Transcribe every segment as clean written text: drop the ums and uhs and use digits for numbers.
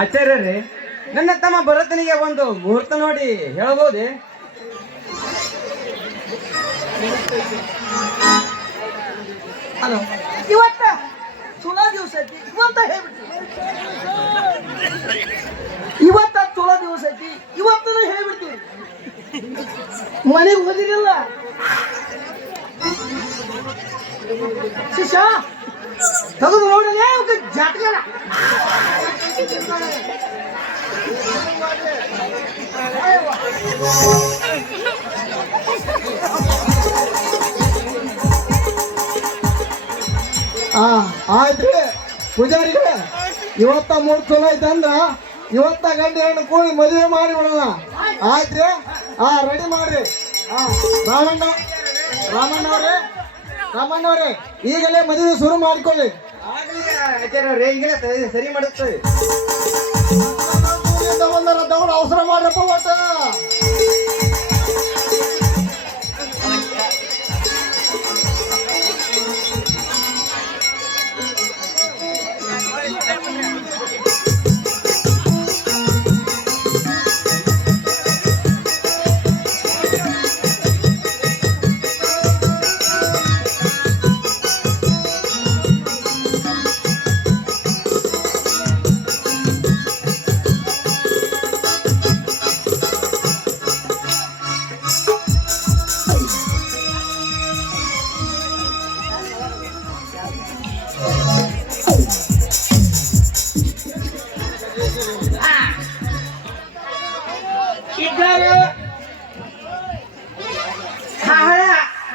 ಆಚಾರ್ಯರೇ, ನನ್ನ ತಮ್ಮ ಭರತನಿಗೆ ಒಂದು ಮುಹೂರ್ತ ನೋಡಿ ಹೇಳಬಹುದೇ? ಹಲೋ, ಇವತ್ತ ಚಲೋ ದಿವಸ ಐತಿ, ಇವತ್ತ ಹೇಳ್ಬಿಟ್ಟು ಇವತ್ತ ಚಲೋ ದಿವಸ ಐತಿ, ಇವತ್ತೂ ಹೇಳ್ಬಿಡ್ತೀವಿ. ಮನೆಗೆ ಹೋದಿರಲ್ಲ ಶಿಷ್ಯ, ತೆಗೆದು ನೋಡಲೇ ಜಾಟಗಾರ. ಆಯ್ತ್ರಿ ಪೂಜಾರಿಗೆ, ಇವತ್ತ ಮೂಡ್ ಚಲೋ ಐತಂದ್ರ ಇವತ್ತ ಗಂಟೆ ಹೆಣ್ಣು ಕೂಡಿ ಮದುವೆ ಮಾಡಿ ಬಿಡೋಣ. ಆಯ್ತ್ರಿ, ರೆಡಿ ಮಾಡ್ರಿ. ರಾಮಣ್ಣವ್ರೆ ಈಗಲೇ ಮದುವೆ ಶುರು ಮಾಡ್ಕೊಳ್ಳಿ. ಆಚಾರ್ಯರೇ, ಈಗಲೇ ಸರಿ ಮಾಡುತ್ತೇವೆ. ತಗೊಂಡು ಅವಸರ ಮಾಡ್ರಪ್ಪ. ಒಟ್ಟ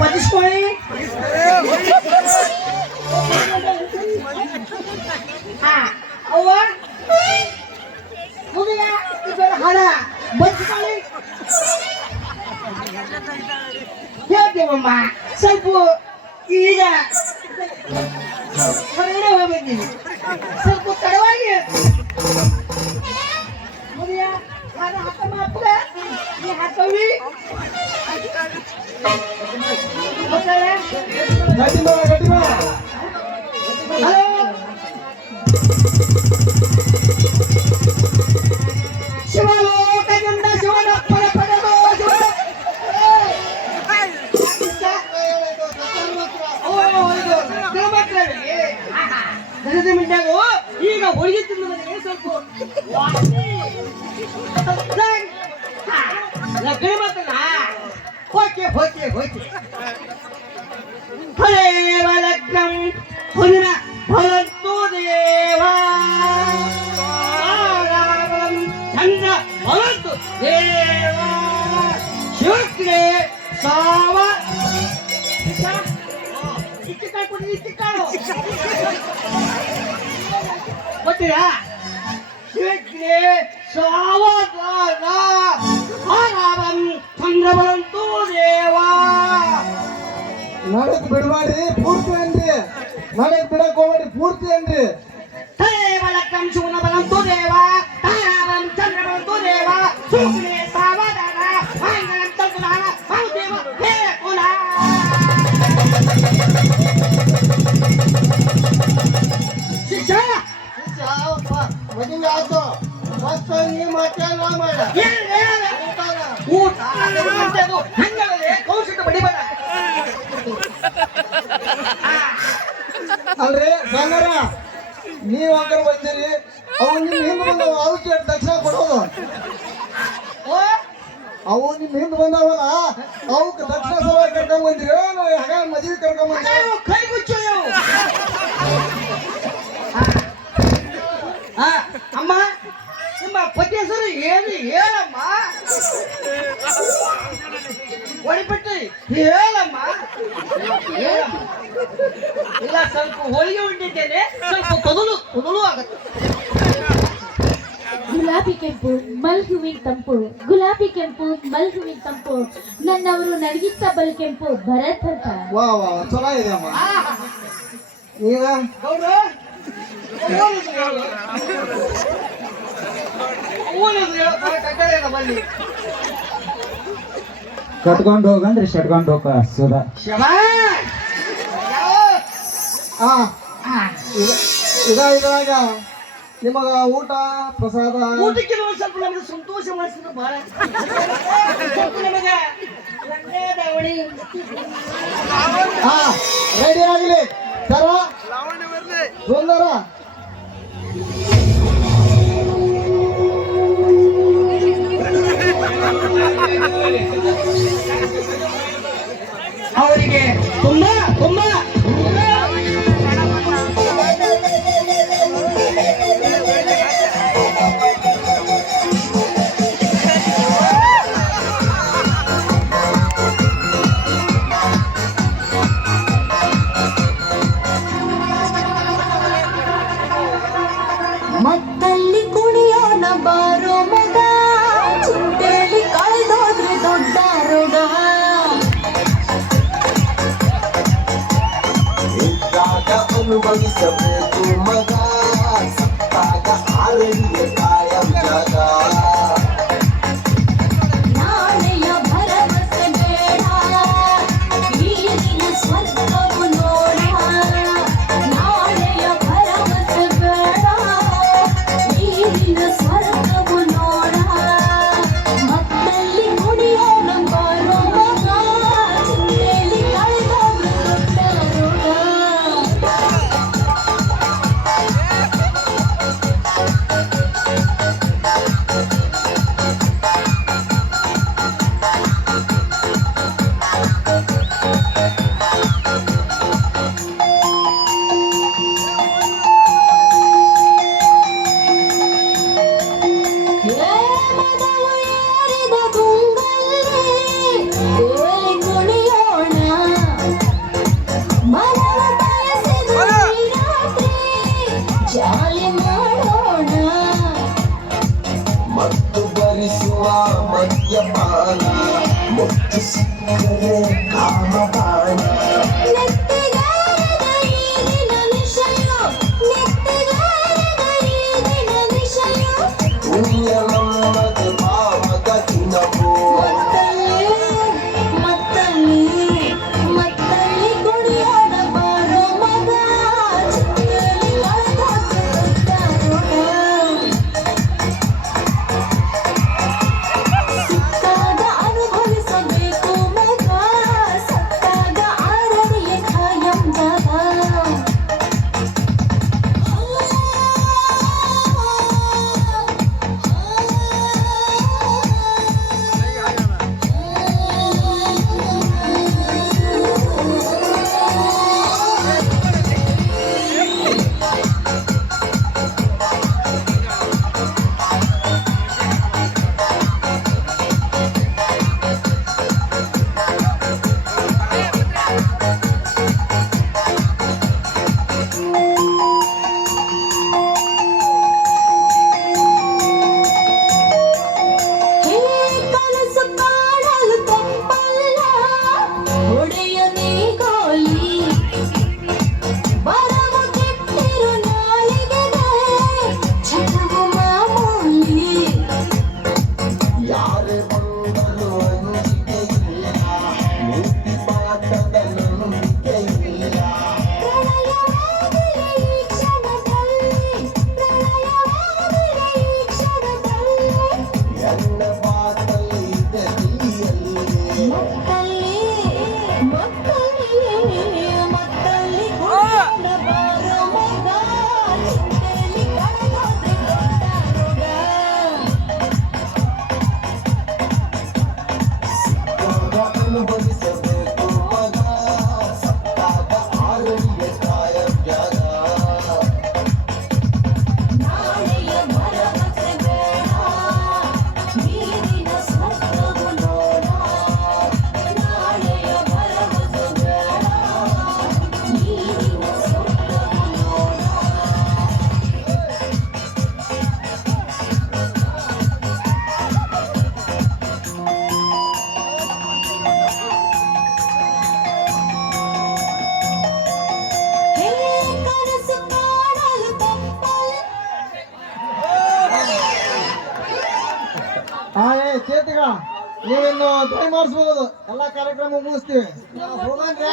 ಬದಿಸ್ಕೊಳ್ಳಿ. ಅವ್ವ ಹುಡುಗ ಹಣ ಬದಿಸ್ಕೊಳ್ಳಿ. ಹೇಳ್ತೀವಮ್ಮ, ಸ್ವಲ್ಪ ಈಗ ಹೊರಗಡೆ ಹೋಗ್ಬೇಕಿವಿ, ಸ್ವಲ್ಪ ತಡವಾಗಿ ಹುಡುಗ ಹಣ ಹಾಕ ಮಾತ್ರ ನೀ ಹಾಕವಿ. ಶಿವಲೋಕದಿಂದ ಶಿವನಪ್ಪನ ಪಡೆದು ಈಗ ಹೋಳಿಗೆ ತಿನ್ನೋದಕ್ಕೆ ಸ್ವಲ್ಪ ಲಗ್ನ ಮಾತಲ್ಲ. ಹೋಕೆ ಹೋಕೆ ಹೋಕೆ ಹರೇವ ಲಗ್ನಂ ಹುದಿನ ಭವಂತು ದೇವಾ ಚಂದ್ರ ಭವಂತು ದೇವಾ ಶುಕ್ರೇ ಸಾವ ಇಟ್ಟಿಕಾಳು ಕೊಡಿ, ಇಟ್ಟಿಕಾಳು ಗೊತ್ತೀರಾ? ಶುಕ್ರೇ ಸಾವಧಾನ ಆರಾಮಂ ಚಂದ್ರ ಭವಂತು ದೇವಾ. ನಡಕ್ ಬಿಡಬೇಡ್ರಿ, ಪೂರ್ತಿ ಅನ್ರಿ. ನಡಕ್ ಬಿಡಕ್ ಹೋಗ್ಬೇಡ್ರಿ, ಪೂರ್ತಿ ಅನ್ರಿ. ಹರೇವ ಲಗ್ನಂ ಶೂನ ಭವಂತು ದೇವಾ ತಾರಾವಂ ಚಂದ್ರ ಭವಂತು ದೇವಾ ಶುಕ್ರೇ ಸಾವಧಾನ ಮಂಗಳಂ ಚಂದ್ರಧಾನ ಭವಂದೇವ ಹೇ ಕುಲ. ಶಿಷ್ಯ ಮದುವೆ ಆಯ್ತು, ಮತ್ತೆ ನೀ ಮತ್ತೆ ನಾ ಮಾಡ ಊಟ ಹಂಗಲ್ಲದೆ ಕೌಶಿಕ ಬಡಿಬೇಡ. ಅಲ್ರಿ ಸಂಗರ, ನೀವ್ ಅಂಕರ್ ಬಂದಿರಿ, ಅವು ನಿಮ್ ಹಿಂದ್ ಬಂದವ, ಅವಕ್ಕೆ ದಕ್ಷಿಣ ಕೊಡೋದು. ಅವು ನಿಮ್ ಹಿಂದ್ ಬಂದವಲ್ಲ, ಅವಕ್ಕೆ ದಕ್ಷಿಣ ಸಲುವಾಗಿ ಕರ್ಕೊಂಡ್ ಬಂದಿರಿ, ಹಾಗ ಮದುವೆ ಕರ್ಕೊಂಡ್ ಬಂದಿರಿ. ಕೈ ಮುಚ್ಚು. ಅಮ್ಮ, ನಿಮ್ಮ ಪತಿ ಹೆಸರು ಏನು ಹೇಳಮ್ಮ? ಒಡಿಪಟ್ಟಿ ಹೇಳಮ್ಮ. ಇಲ್ಲ, ಸ್ವಲ್ಪ ಹೋಳಿಗೆ ಉಂಡಿದ್ದೇನೆ, ಸ್ವಲ್ಪ ತೊದಲು ಆಗತ್ತೆ. ಗುಲಾಬಿ ಕೆಂಪು ಮಲ್ಗುವಿನ ತಂಪು, ಗುಲಾಬಿ ಕೆಂಪು ಮಲ್ಗುವಿನ ತಂಪು, ನನ್ನವರು ನಡಗಿತ್ತ ಬಲ್ ಕೆಂಪು ಭರತ್ ಅಂತ. ವಾ ವಾ, ಚಲೋ ಇದೆ ಅಮ್ಮ. ಈಗ ಕಟ್ಕೊಂಡು ಹೋಗಂದ್ರೆ ಶಟ್ಕೊಂಡು ಹೋಗ ಸುಧಾ. ಇದ್ರಾಗ ನಿಮಗ ಊಟ ಪ್ರಸಾದ ಊಟಕ್ಕೆ ಒಂದ್ ಸ್ವಲ್ಪ ನಮ್ಗೆ ಸಂತೋಷ ಮಾಡಿಸಿದ್ರು ಬಹಳ ಸ್ವಲ್ಪ ನಮಗೆ ಎಣ್ಣೆ ದಾವಣಿ ಹಾ ರೆಡಿ ಆಗ್ಲಿ ಸರ ಸುಂದರ ಅವರಿಗೆ ತುಂಬಾ ತುಂಬಾ ಮತ್ತಲ್ಲಿ ಕುಣಿಯೋಣ ಬಾರೋ ಮಗ ಚಿಂತೆಯಲ್ಲಿ ಕಳೆದೋದ್ರೆ ದೊಡ್ಡ ರೋಗ ಇದ್ದಾಗ ಅನುಭವಿಸಬೇಕು ಮಗ ಸತ್ತಾಗ ಆರಳಿಯ ಕಾಯಂ ಜಾಗ ನಾಳೆಯ ಭರವಸೆ ಬೇಡ ಈಗಿನ ಸ್ವರ್ಗವು ನೋಡ ನಾಳೆಯ ಭರವಸೆ ಬೇಡ ಈಗಿನ ಸ್ವರ್ಗವು ನೋಡ ಮತ್ತಲ್ಲಿ ಕುಣಿಯೋಣ ಬಾರೋ ಮಗ ಚಿಂತೆಯಲ್ಲಿ ಕಳೆದೋದ್ರೆ ದೊಡ್ಡ ರೋಗ ಮದವು ಏರಿದ ಗುಂಗಲ್ಲಿ ತೇಲಿ ಕುಣಿಯೋಣ ಮನವ ಬಯಸಿದ ಈ ರಾತ್ರಿ ಜಾಲಿ ಮಾಡೋಣ ಮತ್ತು ಭರಿಸುವ ಮದ್ಯಪಾನ ಮುತ್ತು ಸಿಕ್ಕರೆ ಕಾಮಬಾಣ ನೆತ್ತಿಗಾರದ ಈಗಿನ ನಿಶಯ ನೆತ್ತಿಗಾರದ ಈಗಿನ ನಿಶಯ ಪುಣ್ಯ ನಮ್ಮದು ಪಾವದ ದಿನವೋ ಮತ್ತಲ್ಲಿ ಕುಣಿಯೋಣ ಬಾರೋ ಮಗ ಚಿಂತೆಯಲ್ಲಿ ಕಳೆದೋದ್ರೆ ದೊಡ್ಡ ರೋಗ ಸಿಕ್ಕಾಗ ಅನುಭವಿಸಬೇಕು ಮಗ ಸತ್ತಾಗ ಆರರಿಯ ಖಾಯಂ ಜಾಗ ಕನಸು ಕಾಣಲು ತಪ್ಪಲ್ಲ ಹೊಡೆಯನೇ ಗೋಲಿ ಬರವು ಕೆಟ್ಟಿರು ನಾಲಿಗೆಗೆ ಚಟವು ಮಾಮೂಲಿ ಯಾರೇ ಬಂದರು ಅಂಜಿಕೆ ಇಲ್ಲ ನೀತಿ ಪಾಠದ ನಂಬಿಕೆ ಇಲ್ಲ ಪ್ರಳಯವಾದರೆ ಈ ಕ್ಷಣದಲ್ಲಿ ಎನ್ನ ಮಾತಲ್ಲಿ ಇದೆ ತಿಳಿಯಲ್ಲಿ ಮತ್ತಲ್ಲಿ ಕುಣಿಯೋಣ ಬಾರೋ ಮಗ ಚಿಂತೆಯಲ್ಲಿ ಕಳೆದೋದ್ರೆ ದೊಡ್ಡ ರೋಗ ಅನುಭವಿಸಬೇಕು ಮಗ ಸತ್ತಾಗ ಆರಳಿಯ ಕಾಯಂ ಜಾಗ ನಾಳೆಯ ಭರವಸೆ ಬೇಡ ಈಗಿನ ಸ್ವರ್ಗವು ನೋಡ ನಾಳೆಯ ಭರವಸೆ ಬೇಡ ಈಗಿನ ಸ್ವರ್ಗವು ನೋಡ ಕನಸು ಕಾಣಲು ತಪ್ಪಲ್ಲ ಚೇತಗ ನೀವಿನ್ನು ದಯ ಮಾಡಿಸ್ಬೋದು ಎಲ್ಲ ಕಾರ್ಯಕ್ರಮ ಮುಗಿಸ್ತೀವಿ ಹೋಗಂದ್ರೆ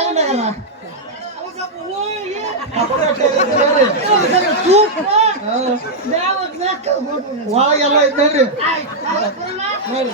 ಒಳಗೆಲ್ಲ ಐತೆ ನೋಡ್ರಿ ಹೊರಗೆ ಹೊರಗೆ